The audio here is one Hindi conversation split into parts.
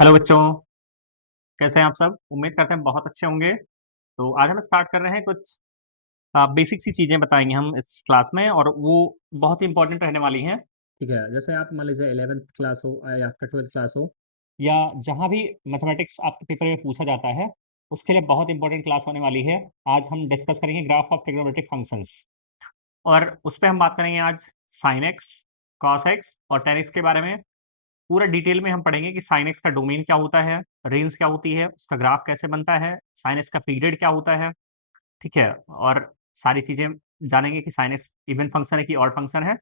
हेलो बच्चों, कैसे हैं आप सब? उम्मीद करते हैं बहुत अच्छे होंगे। तो आज हम स्टार्ट कर रहे हैं कुछ बेसिक सी चीज़ें बताएँगे हम इस क्लास में और वो बहुत ही इम्पोर्टेंट रहने वाली हैं। ठीक है, जैसे आप मान लीजिए 11th क्लास हो या आपका 12th क्लास हो या जहाँ भी मैथमेटिक्स आपके पेपर में पूछा जाता है, उसके लिए बहुत इम्पोर्टेंट क्लास होने वाली है। आज हम डिस्कस करेंगे ग्राफ ऑफ ट्रिग्नोमेट्रिक फंक्शंस और उस पे हम बात करेंगे आज sin x, cos x और tan x के बारे में। पूरा डिटेल में हम पढ़ेंगे कि साइन एक्स का डोमेन क्या होता है, रेंज क्या होती है, उसका ग्राफ कैसे बनता है, साइन एक्स का पीरियड क्या होता है, ठीक है? और सारी चीज़ें जानेंगे कि साइन एक्स इवन फंक्शन है कि ऑड फंक्शन है।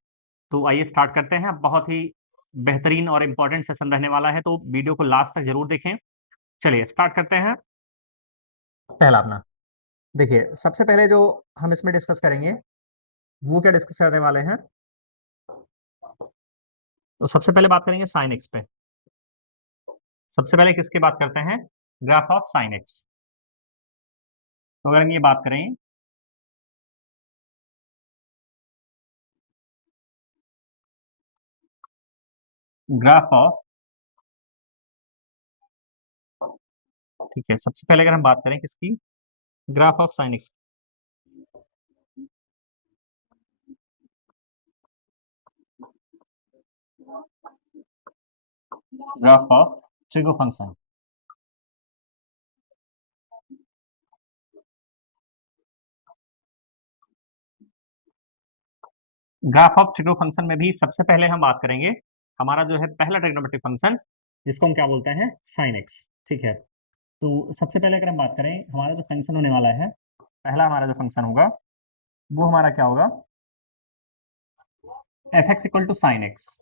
तो आइए स्टार्ट करते हैं। बहुत ही बेहतरीन और इम्पोर्टेंट सेशन रहने वाला है, तो वीडियो को लास्ट तक ज़रूर देखें। चलिए स्टार्ट करते हैं। पहला अपना देखिए, सबसे पहले जो हम इसमें डिस्कस करेंगे, वो क्या डिस्कस करने वाले हैं? तो सबसे पहले बात करेंगे साइन एक्स पे। सबसे पहले किसकी बात करते हैं? Graph of sine x. तो अगर हम ये बात करें ग्राफ ऑफ, ठीक है, सबसे पहले अगर हम बात करें किसकी? Graph of sine x. Graph of trigo function. Graph of trigo function में भी सबसे पहले हम बात करेंगे हमारा जो है पहला ट्रिग्नोमेट्रिक फंक्शन, जिसको हम क्या बोलते हैं? Sign X. ठीक है, तो सबसे पहले अगर हम बात करें हमारा जो फंक्शन होने वाला है, पहला हमारा जो फंक्शन होगा वो हमारा क्या होगा? F X equal to sine X.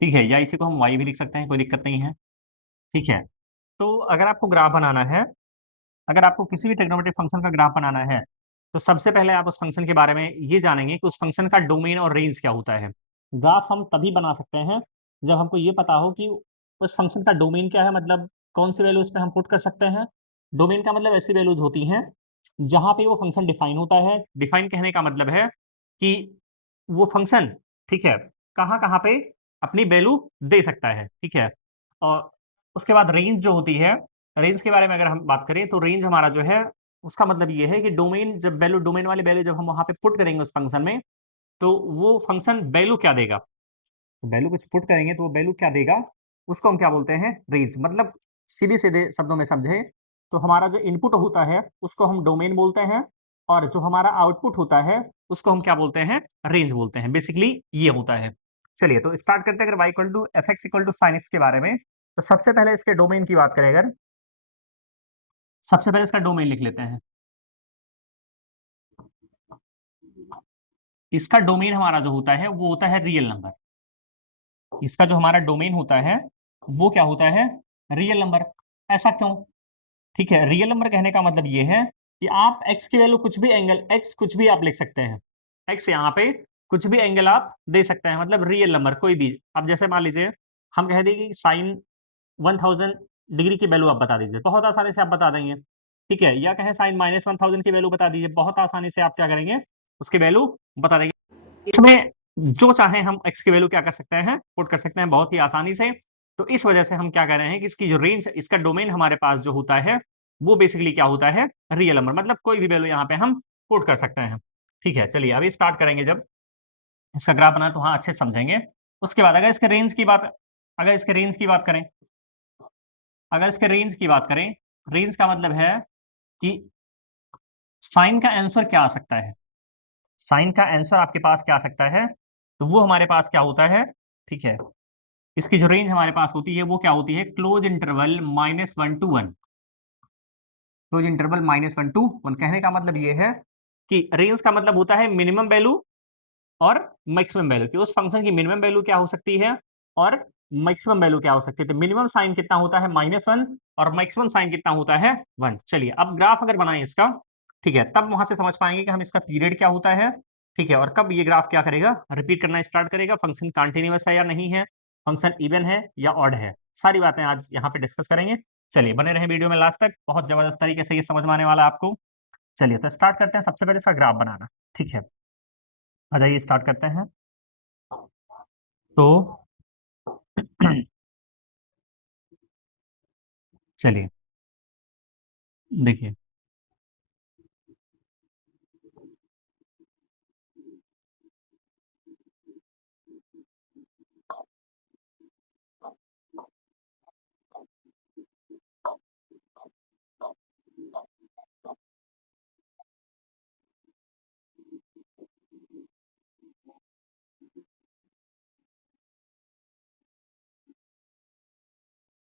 ठीक है, या इसी को हम वाई भी लिख सकते हैं, कोई दिक्कत नहीं है। ठीक है, तो अगर आपको ग्राफ बनाना है, अगर आपको किसी भी ट्रिग्नोमेट्रिक फंक्शन का ग्राफ बनाना है, तो सबसे पहले आप उस फंक्शन के बारे में ये जानेंगे कि उस फंक्शन का डोमेन और रेंज क्या होता है। ग्राफ हम तभी बना सकते हैं जब हमको ये पता हो कि उस फंक्शन का डोमेन क्या है, मतलब कौन सी वैल्यू उसमें हम पुट कर सकते हैं। डोमेन का मतलब ऐसी वैल्यूज होती हैं जहां पे वो फंक्शन डिफाइन होता है। डिफाइन कहने का मतलब है कि वो फंक्शन, ठीक है, कहाँ कहाँ पे अपनी वैल्यू दे सकता है। ठीक है, और उसके बाद रेंज जो होती है, रेंज के बारे में अगर हम बात करें तो रेंज हमारा जो है, उसका मतलब ये है कि डोमेन, जब वैल्यू, डोमेन वाली वैल्यू जब हम वहां पे पुट करेंगे उस फंक्शन में, तो वो फंक्शन वैल्यू क्या देगा। वैल्यू कुछ पुट करेंगे तो वो वैल्यू क्या देगा, उसको हम क्या बोलते हैं? रेंज। मतलब सीधे सीधे शब्दों में समझे तो हमारा जो इनपुट होता है उसको हम डोमेन बोलते हैं, और जो हमारा आउटपुट होता है उसको हम क्या बोलते हैं? रेंज बोलते हैं। बेसिकली ये होता है। चलिए तो स्टार्ट करते हैं। अगर y equal to F X equal to sine X के बारे में, तो सबसे पहले इसके डोमेन की बात करें अगर, सबसे पहले इसका डोमेन लिख लेते हैं। इसका डोमेन हमारा जो होता है वो होता है रियल नंबर। इसका जो हमारा डोमेन होता है वो क्या होता है? Real number. ऐसा क्यों? ठीक है, रियल नंबर कहने का मतलब ये है कि आप x की वैल्यू कुछ भी एंगल x कुछ भी आप लिख सकते हैं। x यहाँ पे कुछ भी एंगल आप दे सकते हैं, मतलब रियल नंबर कोई भी। अब जैसे मान लीजिए हम कह देंगे कि साइन 1000 डिग्री की वैल्यू आप बता दीजिए, बहुत आसानी से आप बता देंगे। ठीक है, या कहें साइन माइनस 1000 की वैल्यू बता दीजिए, बहुत आसानी से आप क्या करेंगे? उसकी वैल्यू बता देंगे। इसमें जो चाहे हम x की वैल्यू क्या कर सकते हैं? पुट कर सकते हैं बहुत ही आसानी से। तो इस वजह से हम क्या कर रहे हैं कि इसकी जो रेंज, इसका डोमेन हमारे पास जो होता है वो बेसिकली क्या होता है? Real number. मतलब कोई भी वैल्यू यहाँ पे हम पुट कर सकते हैं। ठीक है, चलिए अभी स्टार्ट करेंगे। जब इसका ग्राफ बना तो हाँ अच्छे से समझेंगे। उसके बाद अगर इसके रेंज की बात, अगर इसके रेंज की बात करें, अगर इसके रेंज की बात करें, रेंज का मतलब है कि साइन का आंसर क्या आ सकता है। साइन का आंसर आपके पास क्या आ सकता है, तो वो हमारे पास क्या होता है? ठीक है, इसकी जो रेंज हमारे पास होती है वो क्या होती है? Close interval -1 to 1। Close interval -1 to 1 कहने का मतलब ये है कि रेंज का मतलब होता है मिनिमम वैल्यू और मैक्सिमम वैल्यू, कि उस फंक्शन की मिनिमम वैल्यू क्या हो सकती है और मैक्सिमम वैल्यू क्या हो सकती है। तो मिनिमम साइन कितना होता है? -1, और मैक्सिमम साइन कितना होता है? 1। चलिए अब ग्राफ अगर बनाएं इसका, ठीक है, तब वहां से समझ पाएंगे कि हम इसका पीरियड क्या होता है। ठीक है, और कब ये ग्राफ क्या करेगा? रिपीट करना स्टार्ट करेगा। फंक्शन कंटिन्यूअस है या नहीं है, फंक्शन इवन है या ऑड है, सारी बातें आज यहाँ पे डिस्कस करेंगे। चलिए बने रहें वीडियो में लास्ट तक, बहुत जबरदस्त तरीके से ये समझ में आने वाला है आपको। चलिए तो स्टार्ट करते हैं सबसे पहले इसका ग्राफ बनाना। ठीक है, आ जाइए स्टार्ट करते हैं। तो चलिए देखिए,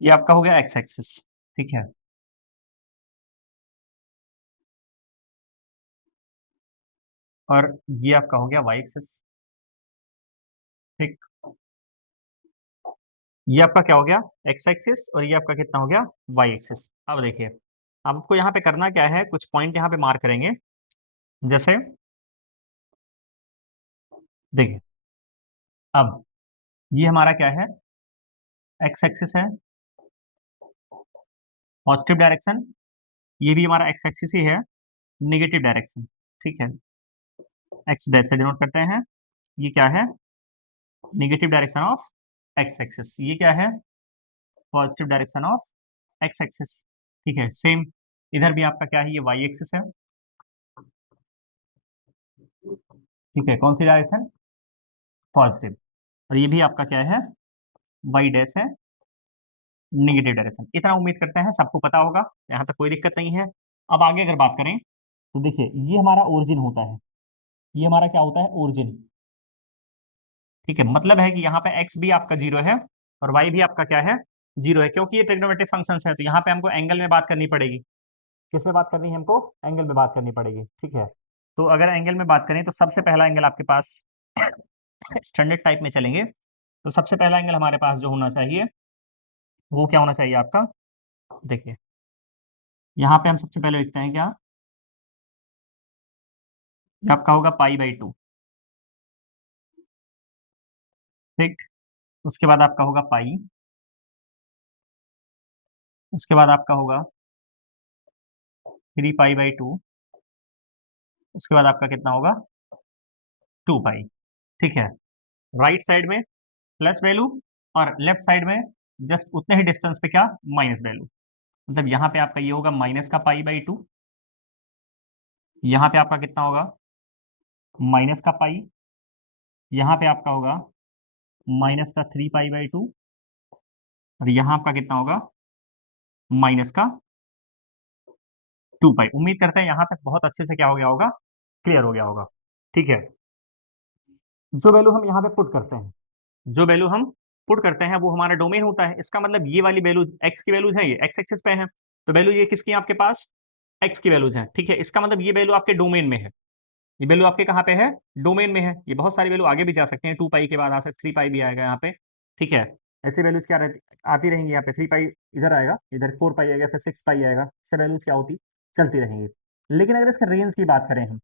ये आपका हो गया एक्स एक्सिस, ठीक है। और ये आपका हो गया वाई एक्सिस, ठीक। ये आपका क्या हो गया, एक्स एक्सिस, और ये आपका कितना हो गया, वाई एक्सिस। अब देखिए, अब आपको यहाँ पे करना क्या है, कुछ पॉइंट यहाँ पे मार्क करेंगे। जैसे देखिए, अब ये हमारा क्या है, एक्स एक्सिस है, पॉजिटिव डायरेक्शन। ये भी हमारा एक्स एक्सिस ही है, नेगेटिव डायरेक्शन, ठीक है। एक्स डैश से डिनोट करते हैं। ये क्या है, negative direction of x axis. ये क्या है, positive direction of x axis, ठीक है। सेम इधर भी आपका क्या है, ये वाई एक्सिस है, ठीक है। कौन सी डायरेक्शन, पॉजिटिव। और ये भी आपका क्या है, वाई डैश है, नेगेटिव डायरेक्शन। इतना उम्मीद करते हैं सबको पता होगा, यहाँ तक कोई दिक्कत नहीं है। अब आगे अगर बात करें तो देखिए, ये हमारा ओरिजिन होता है, ये हमारा क्या होता है, ओरिजिन, ठीक है। मतलब है कि यहाँ पे एक्स भी आपका जीरो है और वाई भी आपका क्या है, जीरो है, क्योंकि ये ट्रिग्नोमेट्रिक फंक्शंस है। तो यहाँ पे हमको एंगल में बात करनी पड़ेगी। किस में बात करनी है हमको, एंगल में बात करनी पड़ेगी, ठीक है। तो अगर एंगल में बात करें तो सबसे पहला एंगल आपके पास स्टैंडर्ड टाइप में चलेंगे, तो सबसे पहला एंगल हमारे पास जो होना चाहिए वो क्या होना चाहिए आपका, देखिए यहाँ पे हम सबसे पहले लिखते हैं क्या, ये आपका होगा पाई बाई टू, ठीक। उसके बाद आपका होगा पाई, उसके बाद आपका होगा थ्री पाई बाई टू, उसके बाद आपका कितना होगा, टू पाई, ठीक है। राइट साइड में प्लस वैल्यू और लेफ्ट साइड में जस्ट उतने ही डिस्टेंस पे क्या, माइनस वैल्यू। मतलब यहाँ पे आपका ये होगा माइनस का पाई बाई टू, यहाँ पे आपका कितना होगा, माइनस का पाई, यहाँ पे आपका होगा माइनस का थ्री पाई बाई टू, और यहाँ आपका कितना होगा, माइनस का टू पाई। उम्मीद करते हैं यहाँ तक बहुत अच्छे से क्या हो गया होगा, क्लियर हो गया होगा, ठीक है। जो वैल्यू हम यहाँ पे पुट करते हैं, जो वैल्यू हम पुट करते हैं वो हमारा डोमेन होता है। इसका मतलब ये वाली वैल्यू एक्स की वैल्यूज है, ये एक्स एक्सिस पे है, तो वैल्यू ये किसकी है आपके पास, एक्स की वैल्यूज हैं, ठीक है। इसका मतलब ये वैल्यू आपके डोमेन में है, ये वैल्यू आपके कहाँ पे है, डोमेन में है। ये बहुत सारी वैल्यू आगे भी जा सकते हैं, टू पाई के बाद आ सकते, थ्री पाई भी आएगा यहाँ पे, ठीक है। ऐसी वैल्यूज क्या रहती, आती रहेंगी यहाँ पे, थ्री पाई इधर आएगा, इधर फोर पाई आएगा, फिर सिक्स पाई आएगा, इससे वैल्यूज क्या होती, चलती रहेंगी। लेकिन अगर इसके रेंज की बात करें हम,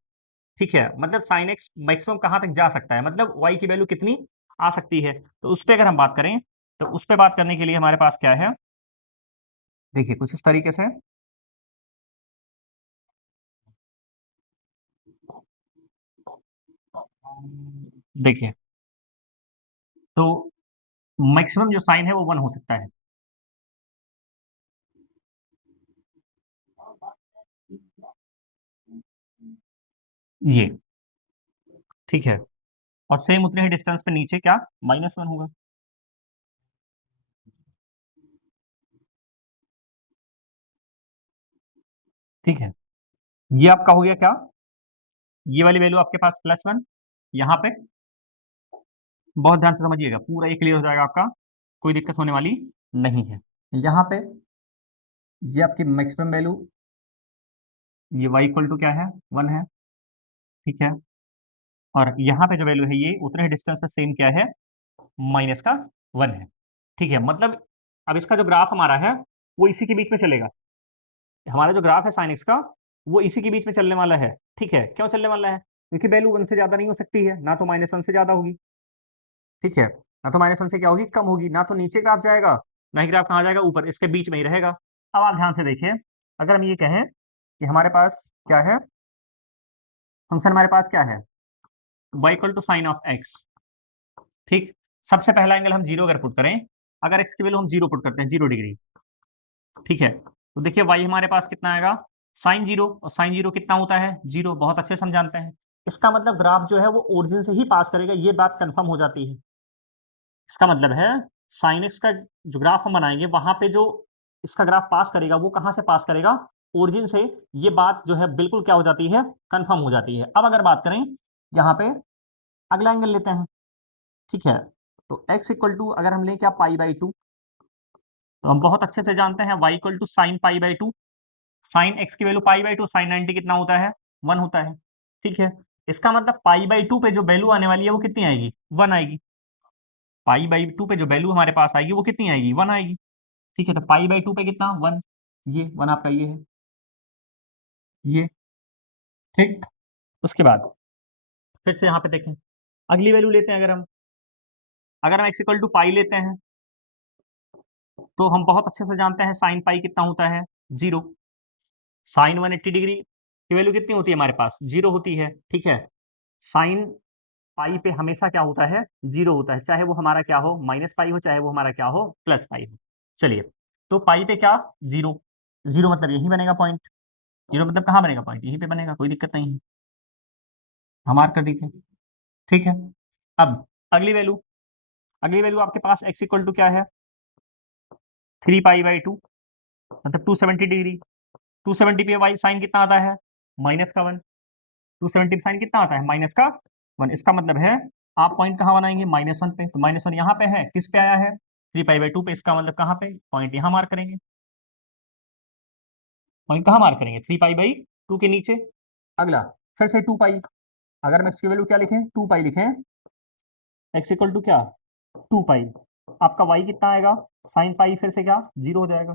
ठीक है, मतलब साइन एक्स मैक्सिमम कहाँ तक जा सकता है, मतलब वाई की वैल्यू कितनी आ सकती है, तो उस पर अगर हम बात करें तो उस पर बात करने के लिए हमारे पास क्या है, देखिए कुछ इस तरीके से। देखिए, तो मैक्सिमम जो साइन है वो वन हो सकता है, ये, ठीक है। और सेम उतने ही डिस्टेंस पे नीचे क्या, माइनस वन होगा, ठीक है। ये आपका हो गया क्या, ये वाली वैल्यू आपके पास प्लस वन, यहाँ पे बहुत ध्यान से समझिएगा, पूरा ये क्लियर हो जाएगा आपका, कोई दिक्कत होने वाली नहीं है। यहाँ पे ये आपकी मैक्सिमम वैल्यू, ये y इक्वल टू क्या है, वन है, ठीक है। और यहाँ पे जो वैल्यू है ये उतने ही डिस्टेंस पे सेम क्या है, माइनस का वन है, ठीक है। मतलब अब इसका जो ग्राफ हमारा है वो इसी के बीच में चलेगा, हमारा जो ग्राफ है साइन एक्स का वो इसी के बीच में चलने वाला है, ठीक है। क्यों चलने वाला है, क्योंकि वैल्यू वन से ज्यादा नहीं हो सकती है, ना तो माइनस वन से ज्यादा होगी, ठीक है, ना तो माइनस वन से क्या होगी, कम होगी, ना तो नीचे ग्राफ जाएगा, ना ही ग्राफ कहाँ जाएगा, ऊपर, इसके बीच में ही रहेगा। अब आप ध्यान से देखिए, अगर हम ये कहें कि हमारे पास क्या है, फंक्शन हमारे पास क्या है, y equal to sine of X, ठीक। सबसे पहला एंगल हम 0 अगर पुट करें, अगर एक्स की वैल्यू हम 0 पुट करते हैं, 0 डिग्री, ठीक है, तो देखिए वाई हमारे पास कितना आएगा, साइन 0, और साइन 0 कितना होता है, 0, बहुत अच्छे से हम जानते हैं। इसका मतलब ग्राफ जो है वो ओरिजिन से ही पास करेगा, ये बात कंफर्म हो जाती है। इसका मतलब है साइन एक्स का जो ग्राफ हम बनाएंगे वहां पे जो इसका ग्राफ पास करेगा वो कहां से पास करेगा, ओरिजिन से। ये बात जो है बिल्कुल क्या हो जाती है, कंफर्म हो जाती है। अब अगर बात करें यहाँ पे अगला एंगल लेते हैं, ठीक है, तो x इक्वल टू अगर हम लें क्या, पाई/2, तो हम बहुत अच्छे से जानते हैं y इक्वल टू साइन पाई/2। साइन एक्स की वैल्यू पाई/2, साइन 90 कितना होता है, 1 होता है, ठीक है। इसका मतलब पाई/2 पे जो वैल्यू आने वाली है वो कितनी आएगी, 1 आएगी। पाई/2 पे जो वैल्यू हमारे पास आएगी वो कितनी आएगी, 1 आएगी, ठीक है। तो पाई/2 पे कितना, 1, ये 1 आपका ये है, ये, ठीक। उसके बाद फिर से यहाँ पे देखें, अगली वैल्यू लेते हैं, अगर हम एक्स इक्वल टू पाई लेते हैं, तो हम बहुत अच्छे से जानते हैं साइन पाई कितना होता है, 0। साइन 180 डिग्री की वैल्यू कितनी होती है हमारे पास, 0 होती है, ठीक है। साइन पाई पे हमेशा क्या होता है, 0 होता है, चाहे वो हमारा क्या हो, माइनस पाई हो, चाहे वो हमारा क्या हो, प्लस पाई हो। चलिए, तो पाई पे क्या, 0, 0 मतलब यही बनेगा पॉइंट, 0 मतलब कहाँ बनेगा पॉइंट, यहीं पे बनेगा, कोई दिक्कत नहीं है, हम मार्क कर दीजिए, ठीक है। अब अगली वैल्यू आपके पास एक्स इक्वल टू क्या है, 3 पाई/2, मतलब 270 डिग्री। 270 पे वाई साइन कितना आता है, -1। 270 साइन कितना आता है, -1। इसका मतलब है आप पॉइंट कहाँ बनाएंगे, -1 पे, तो -1 यहाँ पे है, किस पे आया है, 3 पाई/2 पे। इसका मतलब कहाँ पे, पॉइंट यहाँ मार्क करेंगे, पॉइंट कहाँ मार्क करेंगे, 3 पाई/2 के नीचे। अगला फिर से 2 पाई, अगर हम इसकी वैल्यू क्या लिखें, 2 पाई लिखें, एक्स इक्वल टू क्या, 2 पाई, आपका वाई कितना आएगा, साइन पाई, फिर से क्या, 0 हो जाएगा।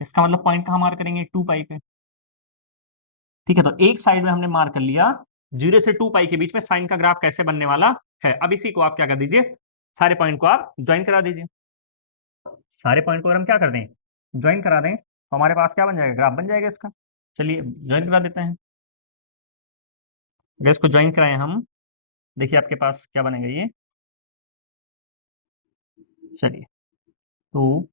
इसका मतलब पॉइंट कहाँ मार्क करेंगे, 2 पाई पे, ठीक है। तो एक साइड में हमने मार्क कर लिया, 0 से 2 पाई के बीच में साइन का ग्राफ कैसे बनने वाला है। अब इसी को आप क्या कर दीजिए, सारे पॉइंट को आप ज्वाइन करा दीजिए। सारे पॉइंट को अगर हम क्या कर दें, ज्वाइन करा दें, तो हमारे पास क्या बन जाएगा, ग्राफ बन जाएगा इसका। चलिए ज्वाइन करा देते हैं, अगर इसको ज्वाइन कराएं हम, देखिए आपके पास क्या बनेगा ये। चलिए, तो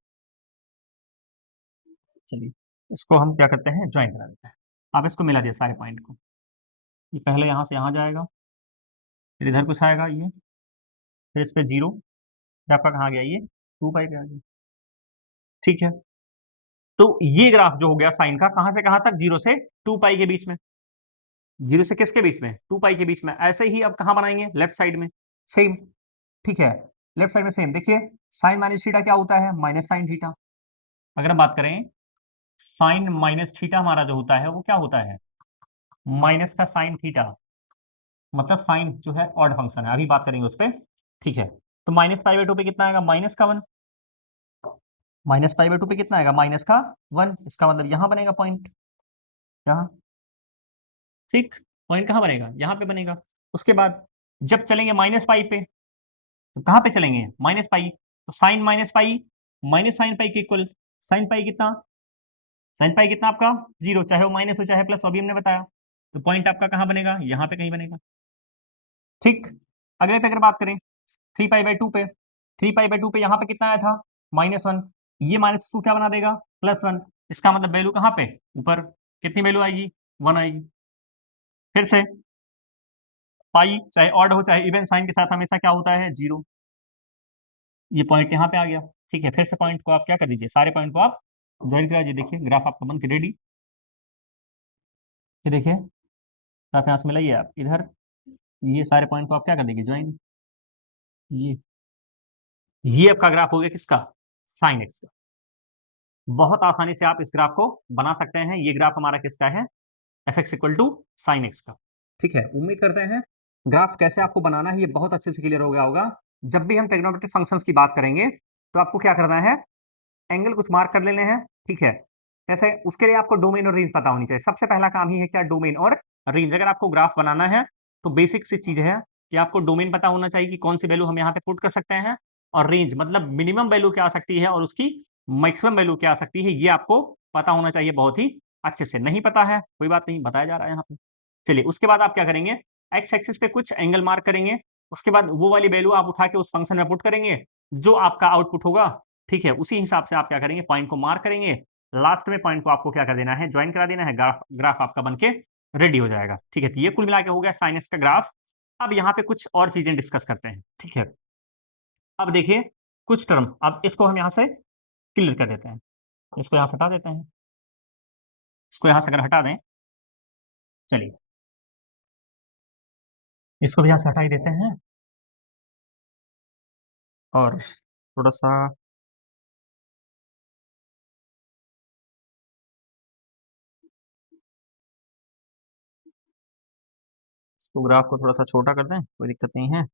चलिए इसको हम क्या करते हैं, ज्वाइन करा देते हैं। आप इसको मिला दिया सारे पॉइंट को, ये पहले यहाँ से यहाँ जाएगा, फिर इधर कुछ आएगा ये, फिर इस पे 0, फिर आपका कहाँ गया ये, 2 पाई पे आ गया, ठीक है। तो ये ग्राफ जो हो गया साइन का, कहां से कहां तक, 0 से 2 पाई के बीच में। 0 से किसके बीच में, 2 पाई के बीच में। ऐसे ही अब कहां बनाएंगे, लेफ्ट साइड में, सेम, ठीक है। लेफ्ट साइड में सेम, देखिए साइन माइनस थीटा क्या होता है, माइनस साइन थीटा। अगर हम बात करें, साइन माइनस थीटा हमारा जो होता है वो क्या होता है, माइनस का साइन थीटा, मतलब साइन जो है ऑड फंक्शन है, अभी बात करेंगे उस पर, ठीक है। तो -पाई/2 पे कितना आएगा, -1। -पाई/2 पे कितना आएगा, -1। इसका मतलब यहां बनेगा पॉइंट, यहाँ, ठीक। पॉइंट कहाँ बनेगा, यहाँ पे बनेगा। उसके बाद जब चलेंगे -पाई पे, तो कहाँ पे चलेंगे, -पाई, तो sine -pi minus sine pi के इक्वल, साइन पाई कितना, साइन पाई कितना आपका, 0, चाहे वो माइनस हो चाहे प्लस, अभी हमने बताया। तो पॉइंट आपका कहाँ बनेगा, यहाँ पे कहीं बनेगा, ठीक। अगले पे अगर बात करें, 3 पाई/2 पे, 3 पाई/2 पे यहाँ पे कितना आया था, -1। ये -2 क्या बना देगा, +1। इसका मतलब वैल्यू कहाँ पे, ऊपर, कितनी वैल्यू आएगी, 1 आएगी। फिर से पाई चाहे ऑड हो चाहे इवन, साइन के साथ हमेशा क्या होता है, 0। ये पॉइंट यहाँ पे आ गया, ठीक है। फिर से पॉइंट को आप क्या कर दीजिए, सारे पॉइंट को आप ज्वाइन करा दीजिए। देखिए ग्राफ आपका बन के रेडी, ये देखिए ग्राफ यहाँ से मिलाइए आप इधर, ये सारे पॉइंट को आप क्या कर देंगे, ज्वाइन। ये आपका ग्राफ हो गया किसका, साइन एक्स का। बहुत आसानी से आप इस ग्राफ को बना सकते हैं। ये ग्राफ हमारा किसका है, F X equal to sine X का, ठीक है। उम्मीद करते हैं ग्राफ कैसे आपको बनाना है ये बहुत अच्छे से क्लियर हो गया होगा। जब भी हम ट्रिग्नोमेट्रिक फंक्शंस की बात करेंगे, तो आपको क्या करना है, एंगल कुछ मार्क कर लेने हैं, ठीक है। जैसे उसके लिए आपको डोमेन और रेंज पता होनी चाहिए। सबसे पहला काम ही है क्या, डोमेन और रेंज। अगर आपको ग्राफ बनाना है तो बेसिक सी चीज है कि आपको डोमेन पता होना चाहिए कि कौन सी वैल्यू हम यहाँ पे पुट कर सकते हैं, और रेंज मतलब मिनिमम वैल्यू क्या आ सकती है और उसकी मैक्सिमम वैल्यू क्या आ सकती है, ये आपको पता होना चाहिए बहुत ही अच्छे से। नहीं पता है कोई बात नहीं, बताया जा रहा है यहाँ पे। चलिए उसके बाद आप क्या करेंगे, एक्स एक्सिस पे कुछ एंगल मार्क करेंगे, उसके बाद वो वाली वैल्यू आप उठा के उस फंक्शन में पुट करेंगे, जो आपका आउटपुट होगा, ठीक है, उसी हिसाब से आप क्या करेंगे, पॉइंट को मार्क करेंगे, लास्ट में पॉइंट को आपको क्या कर देना है, ज्वाइन करा देना है, ग्राफ ग्राफ आपका बनके रेडी हो जाएगा। ठीक है, तो ये कुल मिला के हो गया साइन एक्स का ग्राफ। अब यहाँ पे कुछ और चीजें डिस्कस करते हैं। ठीक है, अब देखिए कुछ टर्म, अब इसको हम यहाँ से क्लियर कर देते हैं, इसको यहाँ से हटा देते हैं, इसको यहाँ से अगर हटा दें, चलिए इसको भी यहाँ से हटा ही देते हैं, और थोड़ा सा इसको ग्राफ को थोड़ा सा छोटा कर दें, कोई दिक्कत नहीं है।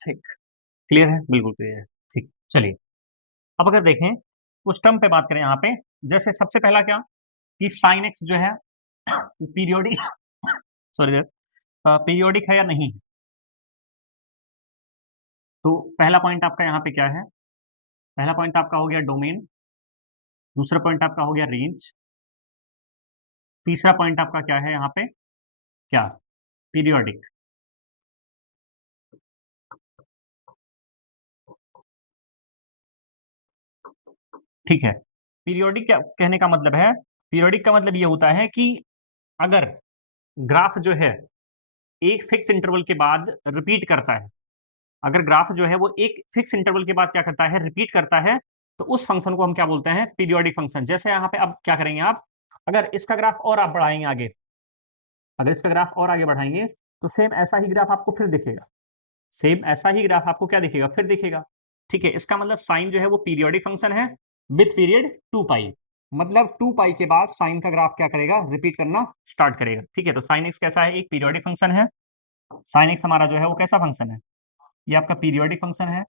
ठीक, क्लियर है, बिल्कुल क्लियर है। ठीक, चलिए अब अगर देखें उस टर्म पे बात करें यहाँ पे, जैसे सबसे पहला क्या कि साइन एक्स जो है पीरियोडिक सॉरी पीरियोडिक है या नहीं है। तो पहला पॉइंट आपका यहाँ पे क्या है, पहला पॉइंट आपका हो गया डोमेन, दूसरा पॉइंट आपका हो गया रेंज, तीसरा पॉइंट आपका क्या है यहाँ पे, क्या, पीरियोडिक। ठीक है, पीरियोडिक क्या कहने का मतलब है, पीरियोडिक का मतलब ये होता है कि अगर ग्राफ जो है एक फिक्स इंटरवल के बाद रिपीट करता है, अगर ग्राफ जो है वो एक फिक्स इंटरवल के बाद क्या करता है, रिपीट करता है, तो उस फंक्शन को हम क्या बोलते हैं, पीरियोडिक फंक्शन। जैसे यहाँ पे अब क्या करेंगे आप, अगर इसका ग्राफ और आप बढ़ाएंगे आगे, अगर इसका ग्राफ और आगे बढ़ाएंगे तो सेम ऐसा ही ग्राफ आपको फिर दिखेगा, सेम ऐसा ही ग्राफ आपको क्या दिखेगा, फिर दिखेगा। ठीक है, इसका मतलब साइन जो है वो पीरियोडिक फंक्शन है विथ पीरियड 2 पाई, मतलब 2 पाई के बाद साइन का ग्राफ क्या करेगा, रिपीट करना स्टार्ट करेगा। ठीक है, तो साइन एक्स कैसा है, एक पीरियोडिक फंक्शन है, साइन एक्स हमारा जो है वो कैसा फंक्शन है, ये आपका पीरियोडिक फंक्शन है।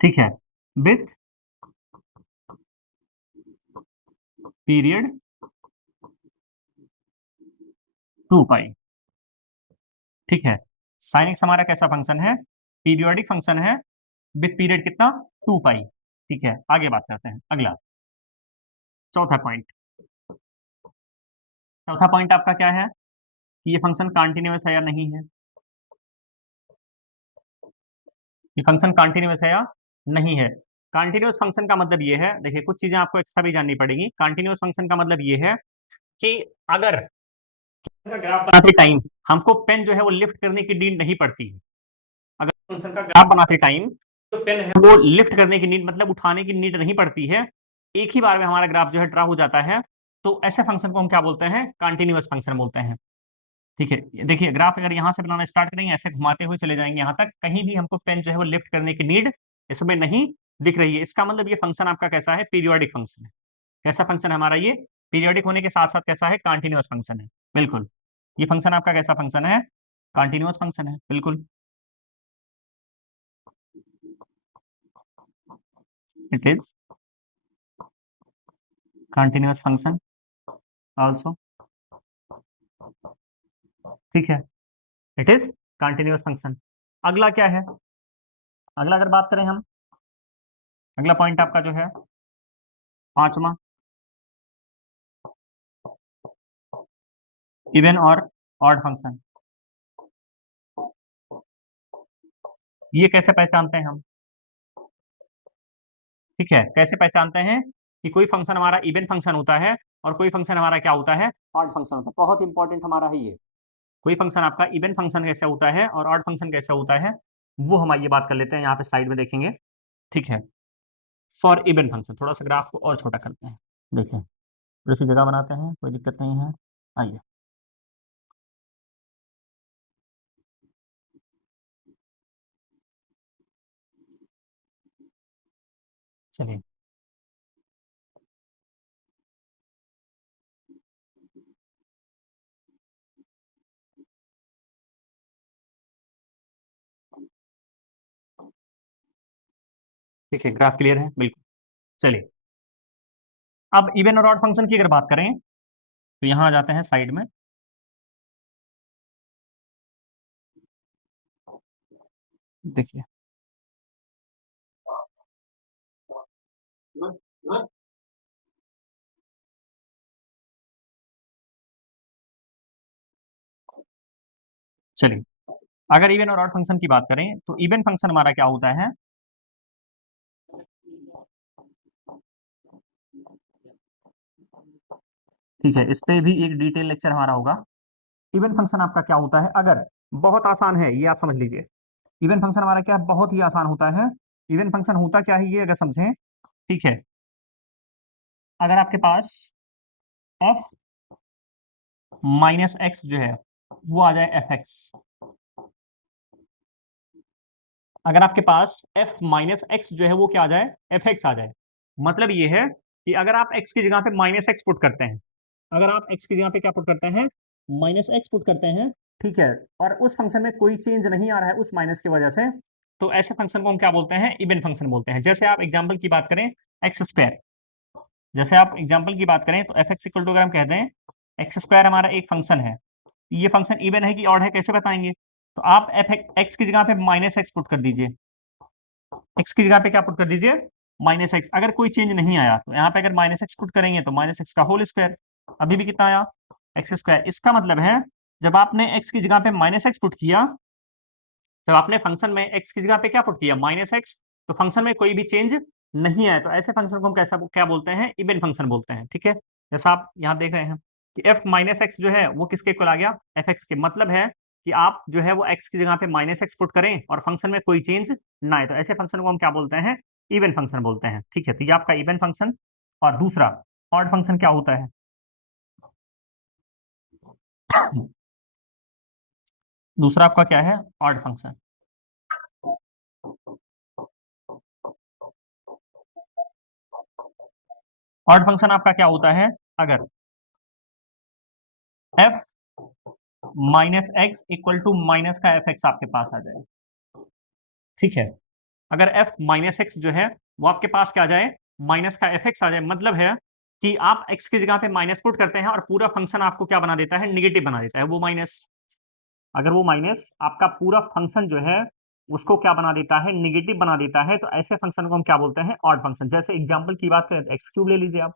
ठीक है, विथ पीरियड 2 पाई। ठीक है, साइन एक्स हमारा कैसा फंक्शन है, पीरियोडिक फंक्शन है विथ पीरियड कितना, 2 पाई। ठीक है, आगे बात करते हैं, अगला चौथा पॉइंट, चौथा पॉइंट आपका क्या है कि ये फंक्शन कॉन्टिन्यूअस है या नहीं है, ये फंक्शन कॉन्टिन्यूअस है या नहीं है। कॉन्टिन्यूअस फंक्शन का मतलब ये है, देखिए कुछ चीजें आपको एक्स्ट्रा भी जाननी पड़ेगी। कॉन्टिन्यूअस फंक्शन का मतलब ये है कि अगर ग्राफ बनाते टाइम हमको पेन जो है वो लिफ्ट करने की नीड नहीं पड़ती है, अगर फंक्शन का ग्राफ बनाते टाइम जो पेन है वो लिफ्ट करने की नीड मतलब उठाने की नीड नहीं पड़ती है, एक ही बार में हमारा ग्राफ जो है ड्रा हो जाता है, तो ऐसे फंक्शन को हम क्या बोलते हैं, कॉन्टिन्यूअस फंक्शन बोलते हैं। ठीक है, देखिए ग्राफ अगर यहाँ से बनाना स्टार्ट करेंगे, ऐसे घुमाते हुए चले जाएंगे यहाँ तक, कहीं भी हमको पेन जो है वो लिफ्ट करने की नीड इसमें नहीं दिख रही है। इसका मतलब ये फंक्शन आपका कैसा है, पीरियोडिक फंक्शन है। कैसा फंक्शन है हमारा ये, पीरियोडिक होने के साथ साथ कैसा है, कॉन्टिन्यूअस फंक्शन है। बिल्कुल, ये फंक्शन आपका कैसा फंक्शन है, कॉन्टिन्यूअस फंक्शन है, बिल्कुल। It is continuous function also. ठीक है, इट इज कॉन्टिन्यूअस फंक्शन। अगला क्या है, अगला अगर बात करें हम, अगला पॉइंट आपका जो है पांचवा, इवन और ऑड फंक्शन। ये कैसे पहचानते हैं हम, ठीक है, कैसे पहचानते हैं कि कोई फंक्शन हमारा इवन फंक्शन होता है और कोई फंक्शन हमारा क्या होता है, ऑड फंक्शन होता है। बहुत इंपॉर्टेंट हमारा है ये, कोई फंक्शन आपका इवन फंक्शन कैसे होता है और ऑड फंक्शन कैसे होता है, वो हम ये बात कर लेते हैं, यहाँ पे साइड में देखेंगे। ठीक है, फॉर इवन फंक्शन थोड़ा सा ग्राफ को और छोटा करते हैं, देखें दूसरी जगह बनाते हैं, कोई दिक्कत नहीं है, आइए। चलिए, ठीक है, ग्राफ क्लियर है बिल्कुल। चलिए, अब इवन और ऑड फंक्शन की अगर बात करें तो यहां आ जाते हैं साइड में। देखिए, चलिए, अगर इवन और ऑड फंक्शन की बात करें तो इवन फंक्शन हमारा क्या होता है? ठीक है, इस पे भी एक डिटेल लेक्चर हमारा होगा। इवन फंक्शन आपका क्या होता है? अगर बहुत आसान है, ये आप समझ लीजिए। इवन फंक्शन हमारा क्या है? बहुत ही आसान होता है। इवन फंक्शन होता क्या है, ये अगर समझें, ठीक है, अगर आपके पास f माइनस एक्स जो है वो आ जाए एफ एक्स, अगर आपके पास f माइनस एक्स जो है वो क्या आ जाए? एफ एक्स आ जाए, मतलब ये है कि अगर आप x की जगह पे माइनस एक्स पुट करते हैं, अगर आप x की जगह पे क्या पुट करते हैं? माइनस एक्स पुट करते हैं, ठीक है, और उस फंक्शन में कोई चेंज नहीं आ रहा है उस माइनस की वजह से, तो ऐसे फंक्शन को हम क्या बोलते हैं? इवन फंक्शन बोलते हैं। जैसे आप एग्जाम्पल की बात करें, एक्स स्क्वायर, जैसे आप एग्जाम्पल की बात करें तो एफ एक्स इक्वल टू, अगर हम कहते हैं एक्स स्क्वायर हमारा एक फंक्शन है, ये फंक्शन इवन है कि ऑड है, कैसे बताएंगे? तो आप एफ एक्स की जगह पे माइनस एक्स पुट कर दीजिए, एक्स की जगह पे क्या पुट कर दीजिए? Minus x. अगर कोई चेंज नहीं आया तो यहाँ पे अगर माइनस एक्स पुट करेंगे तो माइनस एक्स का होल स्क्वायर, अभी भी कितना आया? X square. इसका मतलब है जब आपने एक्स की जगह पे माइनस एक्स पुट किया, जब आपने फंक्शन में एक्स की जगह पे क्या पुट किया? माइनस एक्स, तो फंक्शन में कोई भी चेंज नहीं आया, तो ऐसे फंक्शन को हम कैसा क्या बोलते हैं? इवन फंक्शन बोलते हैं। ठीक है, जैसा आप यहाँ देख रहे हैं कि एफ माइनस एक्स जो है वो किसके इक्वल आ गया? एफ एक्स के। मतलब है कि आप जो है वो एक्स की जगह पे माइनस एक्स पुट करें और फंक्शन में कोई चेंज ना आए, तो ऐसे फंक्शन को हम क्या बोलते हैं? इवन फंक्शन बोलते हैं। ठीक है, तो ये आपका इवन फंक्शन। और दूसरा ऑड फंक्शन क्या होता है? दूसरा आपका क्या है? Odd function. ऑड फंक्शन आपका क्या होता है? अगर F minus X equal to minus का एफ एक्स आपके पास आ जाए, ठीक है, अगर एफ माइनस एक्स जो है वो आपके पास क्या आ जाए? माइनस का एफ एक्स आ जाए, मतलब है कि आप एक्स की जगह पे माइनस पुट करते हैं और पूरा फंक्शन आपको क्या बना देता है? निगेटिव बना देता है वो माइनस। अगर वो माइनस आपका पूरा फंक्शन जो है उसको क्या बना देता है? निगेटिव बना देता है, तो ऐसे फंक्शन को हम क्या बोलते हैं? Odd function. जैसे एग्जांपल की बात करें तो एक्स क्यूब ले लीजिए आप,